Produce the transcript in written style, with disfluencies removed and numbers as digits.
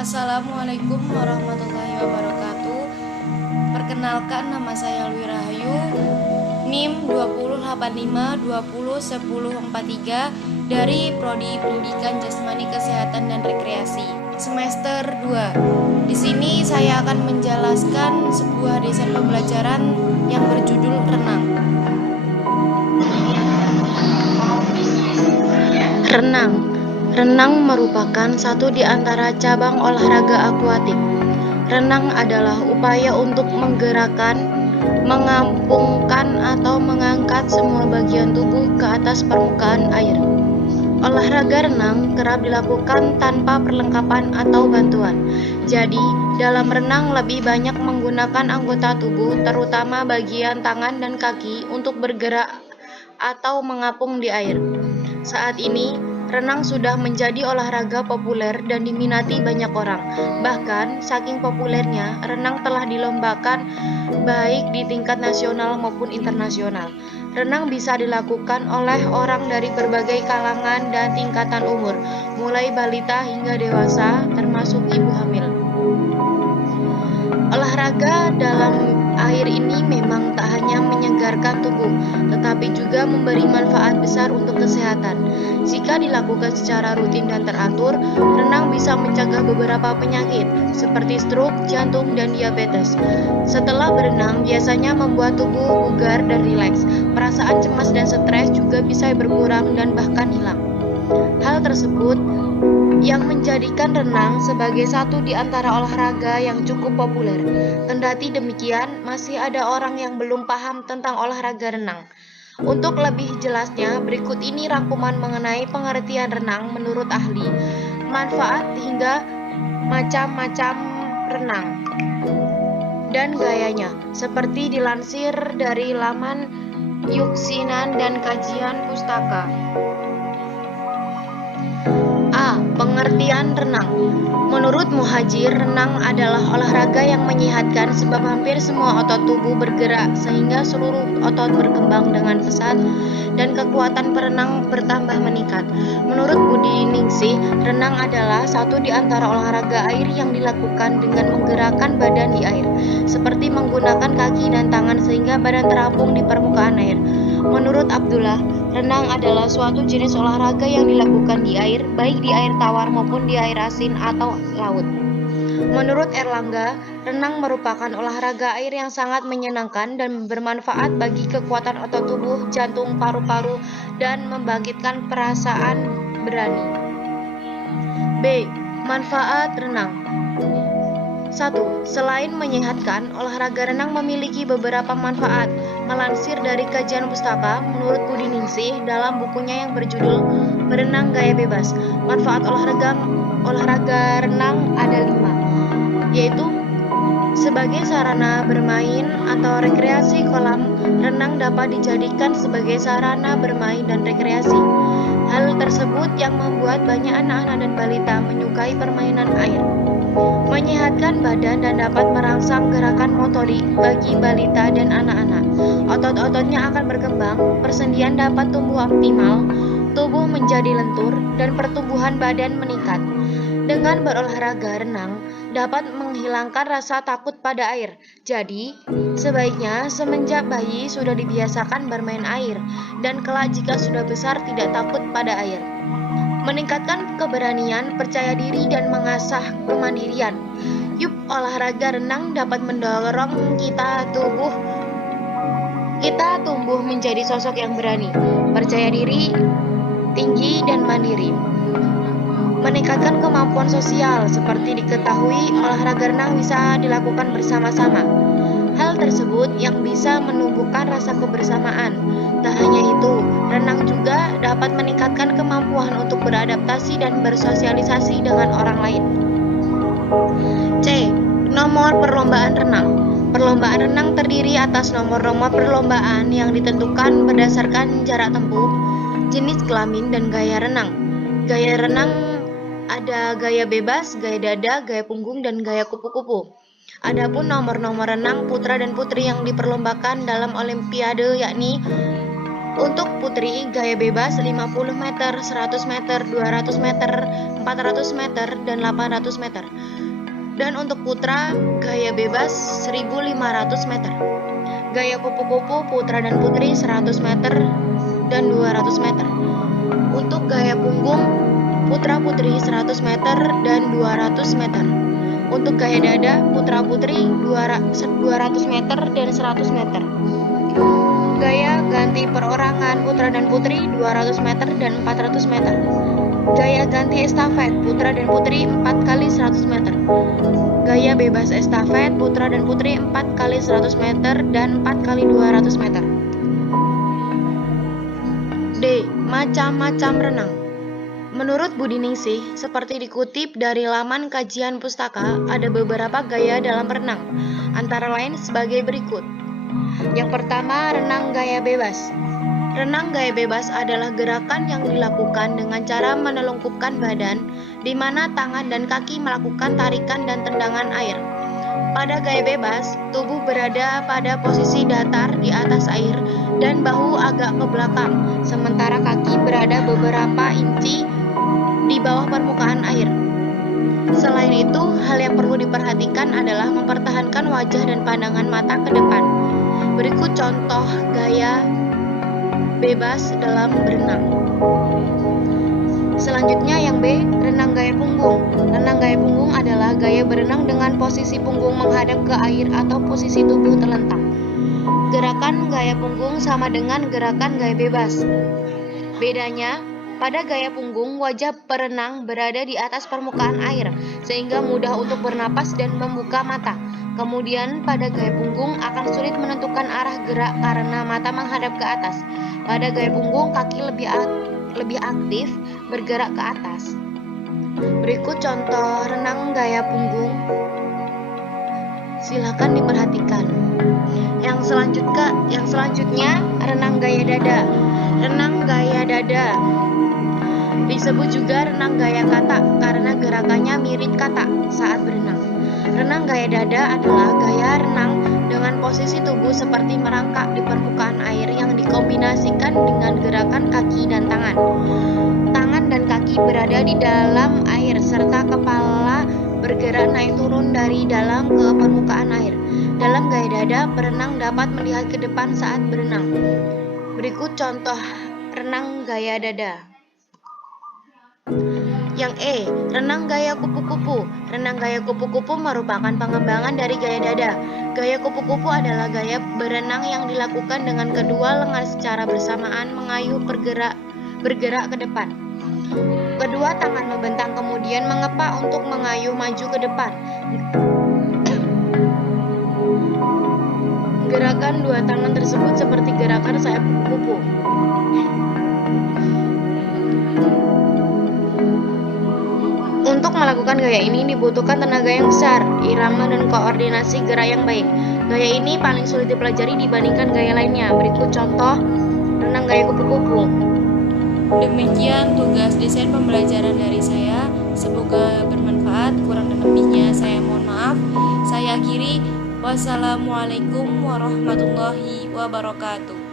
Assalamualaikum warahmatullahi wabarakatuh. Perkenalkan, nama saya Lwi Rahayu, NIM 2085201043 dari Prodi Pendidikan Jasmani Kesehatan dan Rekreasi semester 2. Di sini saya akan menjelaskan sebuah desain pembelajaran yang berjudul renang. Renang merupakan satu di antara cabang olahraga akuatik. Renang adalah upaya untuk menggerakkan, mengampungkan, atau mengangkat semua bagian tubuh ke atas permukaan air. Olahraga renang kerap dilakukan tanpa perlengkapan atau bantuan. Jadi, dalam renang lebih banyak menggunakan anggota tubuh, terutama bagian tangan dan kaki, untuk bergerak atau mengapung di air. Saat ini, renang sudah menjadi olahraga populer dan diminati banyak orang. Bahkan, saking populernya, renang telah dilombakan baik di tingkat nasional maupun internasional. Renang bisa dilakukan oleh orang dari berbagai kalangan dan tingkatan umur, mulai balita hingga dewasa, termasuk ibu hamil. Olahraga dalam air ini memang tak hanya menyegarkan tubuh, tetapi juga memberi manfaat besar untuk kesehatan. Jika dilakukan secara rutin dan teratur, renang bisa mencegah beberapa penyakit seperti stroke, jantung, dan diabetes. Setelah berenang, biasanya membuat tubuh bugar dan rileks. Perasaan cemas dan stres juga bisa berkurang dan bahkan hilang. Hal tersebut yang menjadikan renang sebagai satu di antara olahraga yang cukup populer. Kendati demikian, masih ada orang yang belum paham tentang olahraga renang. Untuk lebih jelasnya, berikut ini rangkuman mengenai pengertian renang menurut ahli, manfaat hingga macam-macam renang, dan gayanya, seperti dilansir dari laman Yuksinan dan Kajian Pustaka. Pengertian renang. Menurut Muhajir, renang adalah olahraga yang menyehatkan sebab hampir semua otot tubuh bergerak sehingga seluruh otot berkembang dengan pesat dan kekuatan perenang bertambah meningkat. Menurut Budi Ningsih, renang adalah satu di antara olahraga air yang dilakukan dengan menggerakkan badan di air, seperti menggunakan kaki dan tangan sehingga badan terapung di permukaan air. Menurut Abdullah, renang adalah suatu jenis olahraga yang dilakukan di air, baik di air tawar maupun di air asin atau laut. Menurut Erlangga, renang merupakan olahraga air yang sangat menyenangkan dan bermanfaat bagi kekuatan otot tubuh, jantung, paru-paru, dan membangkitkan perasaan berani. B. Manfaat renang. 1. Selain menyehatkan, olahraga renang memiliki beberapa manfaat. Melansir dari Kajian Pustaka, menurut Budi Ningsih dalam bukunya yang berjudul Berenang Gaya Bebas, manfaat olahraga renang ada 5, yaitu sebagai sarana bermain atau rekreasi kolam renang dapat dijadikan sebagai sarana bermain dan rekreasi. Hal tersebut yang membuat banyak anak-anak dan balita menyukai permainan air. Menyehatkan badan dan dapat merangsang gerakan motorik bagi balita dan anak-anak. Otot-ototnya akan berkembang, persendian dapat tumbuh optimal, tubuh menjadi lentur, dan pertumbuhan badan meningkat. Dengan berolahraga renang dapat menghilangkan rasa takut pada air. Jadi, sebaiknya semenjak bayi sudah dibiasakan bermain air, dan kelak jika sudah besar tidak takut pada air. Meningkatkan keberanian, percaya diri, dan mengasah kemandirian. Yuk, olahraga renang dapat mendorong kita tumbuh menjadi sosok yang berani, percaya diri, tinggi, dan mandiri. Meningkatkan kemampuan sosial, seperti diketahui olahraga renang bisa dilakukan bersama-sama. Hal tersebut yang bisa menumbuhkan rasa kebersamaan. Tak hanya itu, renang juga dapat meningkatkan kemampuan untuk beradaptasi dan bersosialisasi dengan orang lain. C. Nomor perlombaan renang. Perlombaan renang terdiri atas nomor-nomor perlombaan yang ditentukan berdasarkan jarak tempuh, jenis kelamin, dan gaya renang. Gaya renang ada gaya bebas, gaya dada, gaya punggung, dan gaya kupu-kupu. Adapun nomor-nomor renang putra dan putri yang diperlombakan dalam olimpiade yakni Untuk putri, gaya bebas 50 meter, 100 meter, 200 meter, 400 meter, dan 800 meter. Dan untuk putra, gaya bebas 1500 meter. Gaya kupu-kupu putra dan putri 100 meter dan 200 meter. Untuk gaya punggung, putra-putri 100 meter dan 200 meter. Untuk gaya dada, putra-putri 200 meter dan 100 meter. Gaya ganti perorangan putra dan putri 200 meter dan 400 meter. Gaya ganti estafet putra dan putri 4 kali 100 meter. Gaya bebas estafet putra dan putri 4 kali 100 meter dan 4 kali 200 meter. D. Macam-macam renang. Menurut Budi Ningsih, seperti dikutip dari laman kajian pustaka, ada beberapa gaya dalam renang, antara lain sebagai berikut. Yang pertama, renang gaya bebas. Renang gaya bebas adalah gerakan yang dilakukan dengan cara menelungkupkan badan, di mana tangan dan kaki melakukan tarikan dan tendangan air. Pada gaya bebas, tubuh berada pada posisi datar di atas air dan bahu agak ke belakang, sementara kaki berada beberapa inci di bawah permukaan air. Selain itu, hal yang perlu diperhatikan adalah mempertahankan wajah dan pandangan mata ke depan. Berikut contoh gaya bebas dalam berenang. Selanjutnya yang B, renang gaya punggung. Renang gaya punggung adalah gaya berenang dengan posisi punggung menghadap ke air atau posisi tubuh terlentang. Gerakan gaya punggung sama dengan gerakan gaya bebas. Bedanya, pada gaya punggung, wajah perenang berada di atas permukaan air, sehingga mudah untuk bernapas dan membuka mata. Kemudian, pada gaya punggung akan sulit menentukan arah gerak karena mata menghadap ke atas. Pada gaya punggung, kaki lebih aktif bergerak ke atas. Berikut contoh renang gaya punggung. Silakan diperhatikan. Yang selanjutnya renang gaya dada. Renang gaya dada disebut juga renang gaya kata karena gerakannya mirip kata saat berenang. Renang gaya dada adalah gaya renang dengan posisi tubuh seperti merangkak di permukaan air yang dikombinasikan dengan gerakan kaki dan tangan. Tangan dan kaki berada di dalam air serta kepala bergerak naik turun dari dalam ke permukaan air. Dalam gaya dada, perenang dapat melihat ke depan saat berenang. Berikut contoh renang gaya dada. Yang E, renang gaya kupu-kupu. Renang gaya kupu-kupu merupakan pengembangan dari gaya dada. Gaya kupu-kupu adalah gaya berenang yang dilakukan dengan kedua lengan secara bersamaan mengayuh bergerak ke depan. Kedua tangan membentang kemudian mengepak untuk mengayuh maju ke depan. Gerakan dua tangan tersebut seperti gerakan sayap kupu-kupu. Untuk melakukan gaya ini dibutuhkan tenaga yang besar, irama dan koordinasi gerak yang baik. Gaya ini paling sulit dipelajari dibandingkan gaya lainnya. Berikut contoh renang gaya kupu-kupu. Demikian tugas desain pembelajaran dari saya. Semoga bermanfaat. Kurang dan lebihnya saya mohon maaf. Saya akhiri. Wassalamualaikum warahmatullahi wabarakatuh.